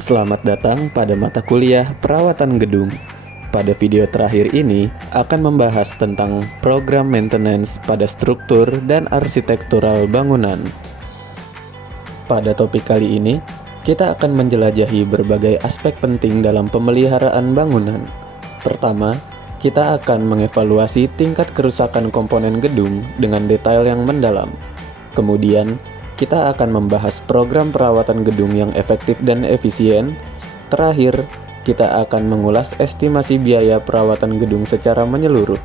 Selamat datang pada mata kuliah Perawatan Gedung. Pada video terakhir ini akan membahas tentang program maintenance pada struktur dan arsitektural bangunan. Pada topik kali ini, kita akan menjelajahi berbagai aspek penting dalam pemeliharaan bangunan. Pertama, kita akan mengevaluasi tingkat kerusakan komponen gedung dengan detail yang mendalam. Kemudian, kita akan membahas program perawatan gedung yang efektif dan efisien. Terakhir, kita akan mengulas estimasi biaya perawatan gedung secara menyeluruh.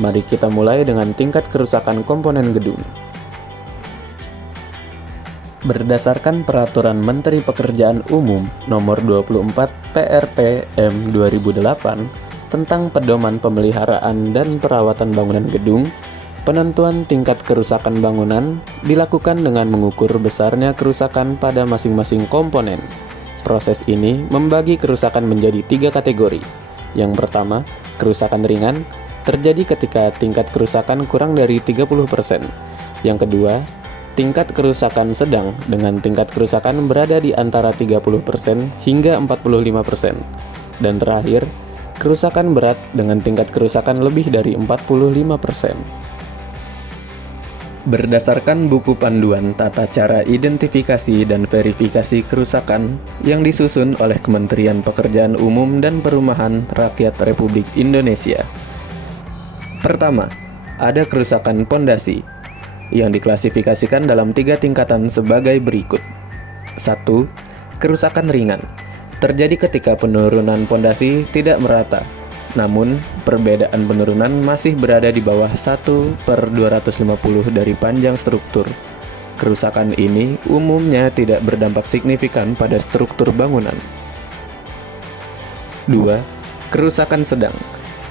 Mari kita mulai dengan tingkat kerusakan komponen gedung. Berdasarkan Peraturan Menteri Pekerjaan Umum Nomor 24 PRT M 2008 tentang pedoman pemeliharaan dan perawatan bangunan gedung, penentuan tingkat kerusakan bangunan dilakukan dengan mengukur besarnya kerusakan pada masing-masing komponen. Proses ini membagi kerusakan menjadi 3 kategori. Yang pertama, kerusakan ringan, terjadi ketika tingkat kerusakan kurang dari 30%. Yang kedua, tingkat kerusakan sedang dengan tingkat kerusakan berada di antara 30% hingga 45%. Dan terakhir, kerusakan berat dengan tingkat kerusakan lebih dari 45%. Berdasarkan buku panduan tata cara identifikasi dan verifikasi kerusakan yang disusun oleh Kementerian Pekerjaan Umum dan Perumahan Rakyat Republik Indonesia. Pertama, ada kerusakan pondasi yang diklasifikasikan dalam 3 tingkatan sebagai berikut. 1. Kerusakan ringan. Terjadi ketika penurunan pondasi tidak merata. Namun, perbedaan penurunan masih berada di bawah 1/250 dari panjang struktur. Kerusakan ini umumnya tidak berdampak signifikan pada struktur bangunan. 2. Kerusakan sedang.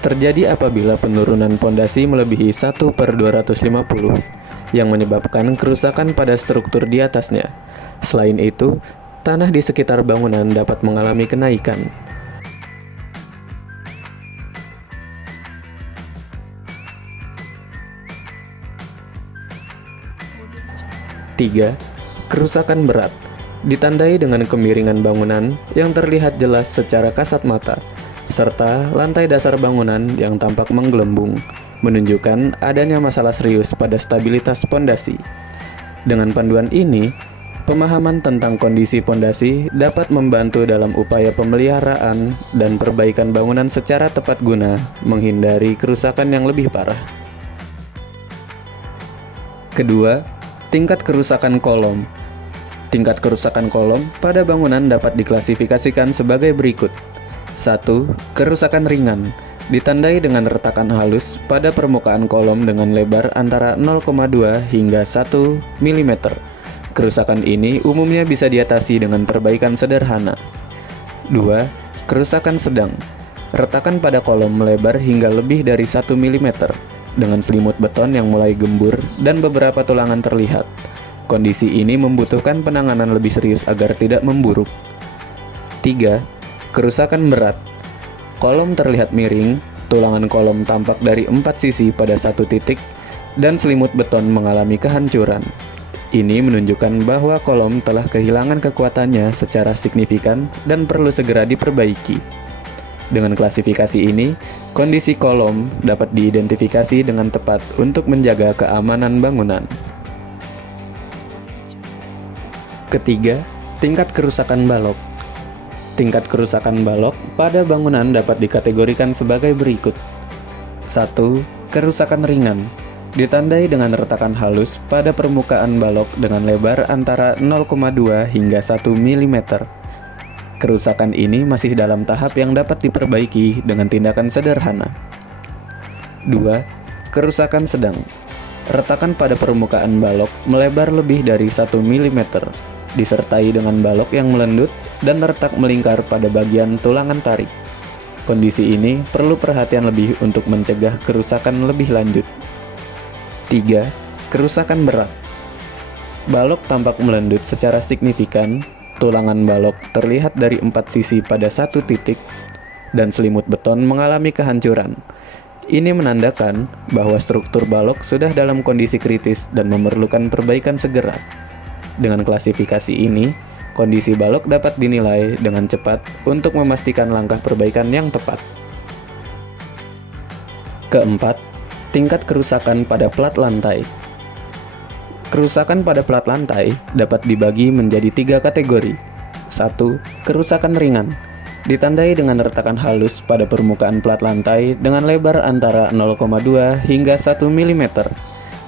Terjadi apabila penurunan pondasi melebihi 1/250 yang menyebabkan kerusakan pada struktur di atasnya. Selain itu, tanah di sekitar bangunan dapat mengalami kenaikan. 3. Kerusakan berat. Ditandai dengan kemiringan bangunan yang terlihat jelas secara kasat mata, serta lantai dasar bangunan yang tampak menggelembung, menunjukkan adanya masalah serius pada stabilitas pondasi. Dengan panduan ini, pemahaman tentang kondisi pondasi dapat membantu dalam upaya pemeliharaan dan perbaikan bangunan secara tepat guna menghindari kerusakan yang lebih parah. Kedua, tingkat kerusakan kolom. Tingkat kerusakan kolom pada bangunan dapat diklasifikasikan sebagai berikut. 1. Kerusakan ringan. Ditandai dengan retakan halus pada permukaan kolom dengan lebar antara 0,2 hingga 1 mm. Kerusakan ini umumnya bisa diatasi dengan perbaikan sederhana. 2. Kerusakan sedang. Retakan pada kolom melebar hingga lebih dari 1 mm dengan selimut beton yang mulai gembur dan beberapa tulangan terlihat. Kondisi ini membutuhkan penanganan lebih serius agar tidak memburuk. 3. Kerusakan berat. Kolom terlihat miring, tulangan kolom tampak dari 4 sisi pada satu titik, dan selimut beton mengalami kehancuran. Ini menunjukkan bahwa kolom telah kehilangan kekuatannya secara signifikan dan perlu segera diperbaiki. Dengan klasifikasi ini, kondisi kolom dapat diidentifikasi dengan tepat untuk menjaga keamanan bangunan. Ketiga, tingkat kerusakan balok. Tingkat kerusakan balok pada bangunan dapat dikategorikan sebagai berikut. 1. Kerusakan ringan. Ditandai dengan retakan halus pada permukaan balok dengan lebar antara 0,2 hingga 1 mm. Kerusakan ini masih dalam tahap yang dapat diperbaiki dengan tindakan sederhana. 2. Kerusakan sedang. Retakan pada permukaan balok melebar lebih dari 1 mm, disertai dengan balok yang melendut dan retak melingkar pada bagian tulangan tarik. Kondisi ini perlu perhatian lebih untuk mencegah kerusakan lebih lanjut. 3. Kerusakan berat. Balok tampak melendut secara signifikan. Tulangan balok terlihat dari 4 sisi pada satu titik, dan selimut beton mengalami kehancuran. Ini menandakan bahwa struktur balok sudah dalam kondisi kritis dan memerlukan perbaikan segera. Dengan klasifikasi ini, kondisi balok dapat dinilai dengan cepat untuk memastikan langkah perbaikan yang tepat. Keempat, tingkat kerusakan pada plat lantai. Kerusakan pada plat lantai dapat dibagi menjadi 3 kategori. 1. Kerusakan ringan, ditandai dengan retakan halus pada permukaan plat lantai dengan lebar antara 0,2 hingga 1 mm.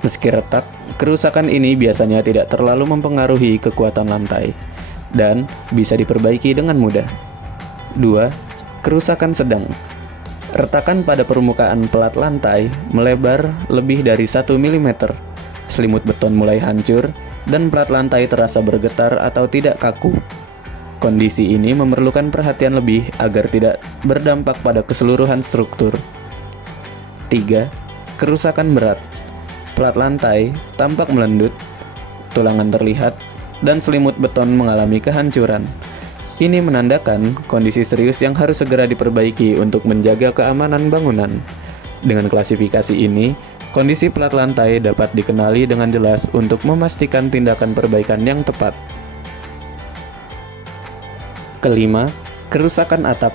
Meski retak, kerusakan ini biasanya tidak terlalu mempengaruhi kekuatan lantai dan bisa diperbaiki dengan mudah. 2. Kerusakan sedang. Retakan pada permukaan plat lantai melebar lebih dari 1 mm. Selimut beton mulai hancur dan plat lantai terasa bergetar atau tidak kaku. Kondisi ini memerlukan perhatian lebih agar tidak berdampak pada keseluruhan struktur. 3. Kerusakan berat. Plat lantai tampak melendut, tulangan terlihat, dan selimut beton mengalami kehancuran. Ini menandakan kondisi serius yang harus segera diperbaiki untuk menjaga keamanan bangunan. Dengan klasifikasi ini, kondisi plat lantai dapat dikenali dengan jelas untuk memastikan tindakan perbaikan yang tepat. Kelima, kerusakan atap.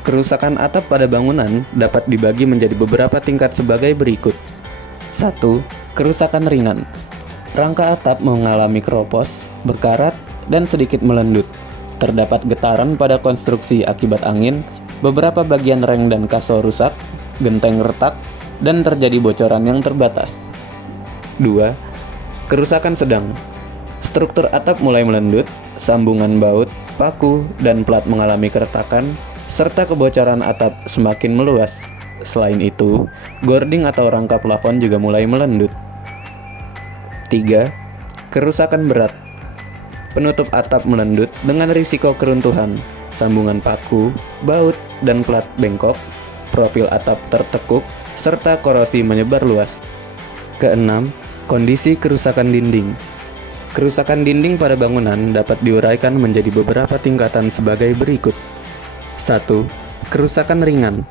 Kerusakan atap pada bangunan dapat dibagi menjadi beberapa tingkat sebagai berikut. 1. Kerusakan ringan. Rangka atap mengalami keropos, berkarat, dan sedikit melendut. Terdapat getaran pada konstruksi akibat angin, beberapa bagian reng dan kaso rusak, genteng retak, dan terjadi bocoran yang terbatas. 2. Kerusakan sedang. Struktur atap mulai melendut, sambungan baut, paku, dan plat mengalami keretakan, serta kebocoran atap semakin meluas. Selain itu, gording atau rangka plafon juga mulai melendut. 3. Kerusakan berat. Penutup atap melendut dengan risiko keruntuhan, sambungan paku, baut, dan plat bengkok, profil atap tertekuk, serta korosi menyebar luas. Keenam, kondisi kerusakan dinding. Kerusakan dinding pada bangunan dapat diuraikan menjadi beberapa tingkatan sebagai berikut. 1. Kerusakan ringan,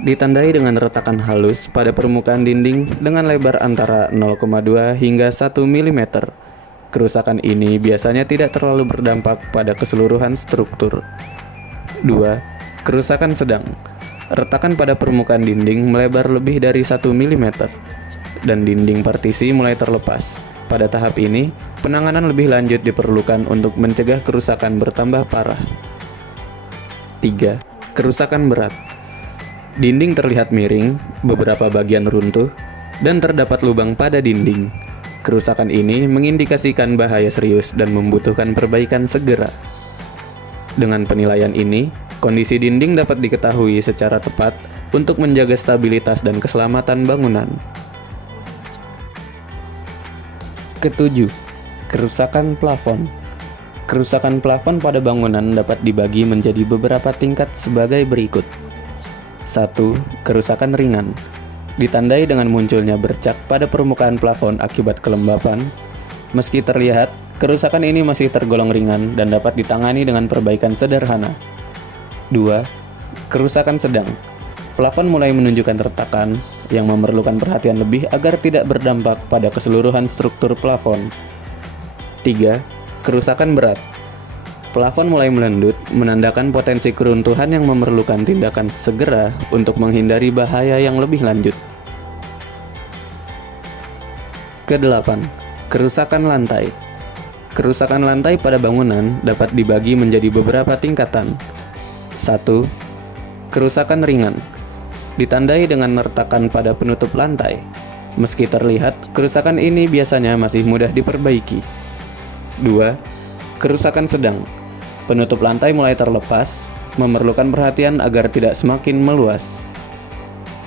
ditandai dengan retakan halus pada permukaan dinding dengan lebar antara 0,2 hingga 1 mm. Kerusakan ini biasanya tidak terlalu berdampak pada keseluruhan struktur. 2. Kerusakan sedang. Retakan pada permukaan dinding melebar lebih dari 1 mm dan dinding partisi mulai terlepas. Pada tahap ini, penanganan lebih lanjut diperlukan untuk mencegah kerusakan bertambah parah. 3. Kerusakan berat. Dinding terlihat miring, beberapa bagian runtuh, dan terdapat lubang pada dinding. Kerusakan ini mengindikasikan bahaya serius dan membutuhkan perbaikan segera. Dengan penilaian ini, kondisi dinding dapat diketahui secara tepat untuk menjaga stabilitas dan keselamatan bangunan. Ketujuh, kerusakan plafon. Kerusakan plafon pada bangunan dapat dibagi menjadi beberapa tingkat sebagai berikut. 1. Kerusakan ringan. Ditandai dengan munculnya bercak pada permukaan plafon akibat kelembapan. Meski terlihat, kerusakan ini masih tergolong ringan dan dapat ditangani dengan perbaikan sederhana. 2. Kerusakan sedang. Plafon mulai menunjukkan retakan yang memerlukan perhatian lebih agar tidak berdampak pada keseluruhan struktur plafon. 3. Kerusakan berat. Plafon mulai melendut, menandakan potensi keruntuhan yang memerlukan tindakan segera untuk menghindari bahaya yang lebih lanjut. Kedelapan, kerusakan lantai. Kerusakan lantai pada bangunan dapat dibagi menjadi beberapa tingkatan. 1. Kerusakan ringan. Ditandai dengan retakan pada penutup lantai. Meski terlihat, kerusakan ini biasanya masih mudah diperbaiki. 2. Kerusakan sedang. Penutup lantai mulai terlepas, memerlukan perhatian agar tidak semakin meluas.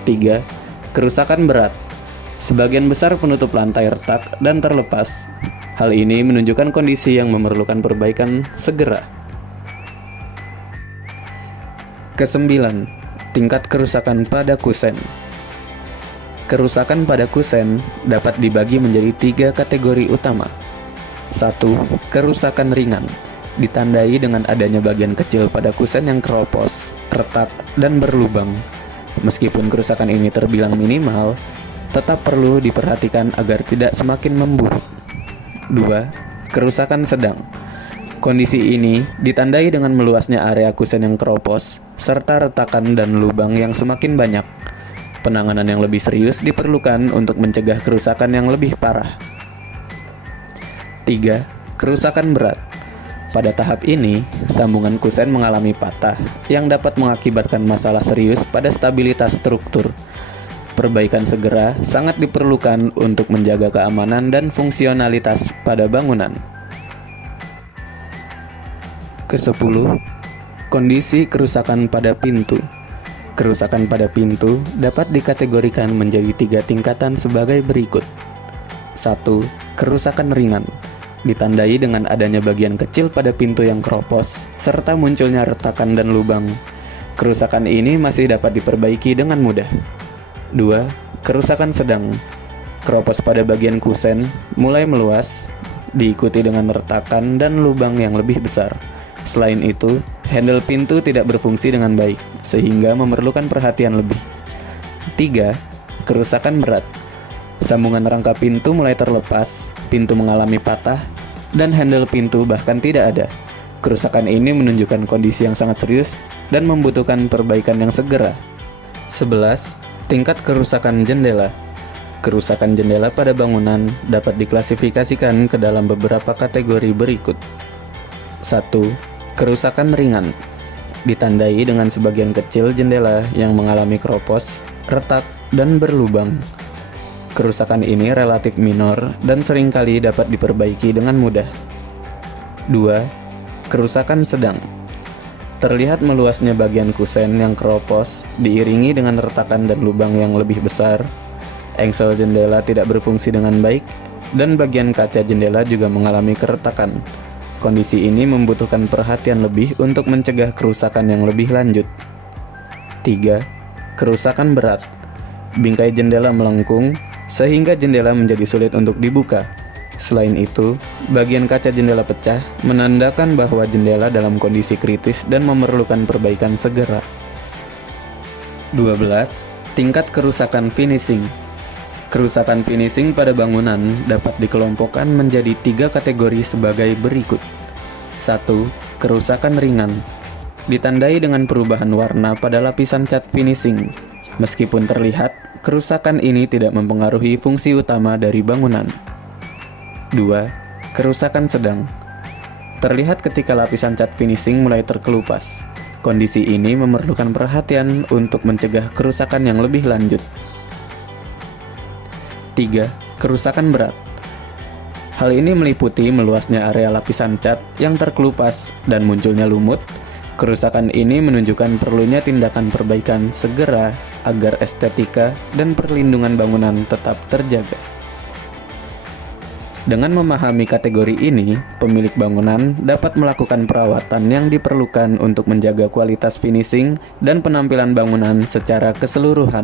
3. Kerusakan berat. Sebagian besar penutup lantai retak dan terlepas. Hal ini menunjukkan kondisi yang memerlukan perbaikan segera. Kesembilan, tingkat kerusakan pada kusen. Kerusakan pada kusen dapat dibagi menjadi 3 kategori utama. 1. Kerusakan ringan. Ditandai dengan adanya bagian kecil pada kusen yang keropos, retak, dan berlubang. Meskipun kerusakan ini terbilang minimal, tetap perlu diperhatikan agar tidak semakin memburuk. 2. Kerusakan sedang. Kondisi ini ditandai dengan meluasnya area kusen yang keropos, serta retakan dan lubang yang semakin banyak. Penanganan yang lebih serius diperlukan untuk mencegah kerusakan yang lebih parah. 3. Kerusakan berat. Pada tahap ini, sambungan kusen mengalami patah yang dapat mengakibatkan masalah serius pada stabilitas struktur. Perbaikan segera sangat diperlukan untuk menjaga keamanan dan fungsionalitas pada bangunan. Ke-10. Kondisi kerusakan pada pintu. Kerusakan pada pintu dapat dikategorikan menjadi 3 tingkatan sebagai berikut. 1. Kerusakan ringan. Ditandai dengan adanya bagian kecil pada pintu yang keropos, serta munculnya retakan dan lubang. Kerusakan ini masih dapat diperbaiki dengan mudah. 2. Kerusakan sedang. Keropos pada bagian kusen mulai meluas, diikuti dengan retakan dan lubang yang lebih besar. Selain itu, handle pintu tidak berfungsi dengan baik, sehingga memerlukan perhatian lebih. 3. Kerusakan berat. Sambungan rangka pintu mulai terlepas, pintu mengalami patah, dan handle pintu bahkan tidak ada. Kerusakan ini menunjukkan kondisi yang sangat serius dan membutuhkan perbaikan yang segera. 11. Tingkat kerusakan jendela. Kerusakan jendela pada bangunan dapat diklasifikasikan ke dalam beberapa kategori berikut. 1. Kerusakan ringan. Ditandai dengan sebagian kecil jendela yang mengalami keropos, retak, dan berlubang. Kerusakan ini relatif minor dan seringkali dapat diperbaiki dengan mudah. 2. Kerusakan sedang. Terlihat meluasnya bagian kusen yang keropos diiringi dengan retakan dan lubang yang lebih besar. Engsel jendela tidak berfungsi dengan baik dan bagian kaca jendela juga mengalami keretakan. Kondisi ini membutuhkan perhatian lebih untuk mencegah kerusakan yang lebih lanjut. 3. Kerusakan berat. Bingkai jendela melengkung sehingga jendela menjadi sulit untuk dibuka. Selain itu, bagian kaca jendela pecah menandakan bahwa jendela dalam kondisi kritis dan memerlukan perbaikan segera. 12. Tingkat kerusakan finishing. Kerusakan finishing pada bangunan dapat dikelompokkan menjadi 3 kategori sebagai berikut. 1. Kerusakan ringan. Ditandai dengan perubahan warna pada lapisan cat finishing. Meskipun terlihat, kerusakan ini tidak mempengaruhi fungsi utama dari bangunan. 2. Kerusakan sedang. Terlihat ketika lapisan cat finishing mulai terkelupas. Kondisi ini memerlukan perhatian untuk mencegah kerusakan yang lebih lanjut. 3. Kerusakan berat. Hal ini meliputi meluasnya area lapisan cat yang terkelupas dan munculnya lumut. Kerusakan ini menunjukkan perlunya tindakan perbaikan segera agar estetika dan perlindungan bangunan tetap terjaga. Dengan memahami kategori ini, pemilik bangunan dapat melakukan perawatan yang diperlukan untuk menjaga kualitas finishing dan penampilan bangunan secara keseluruhan.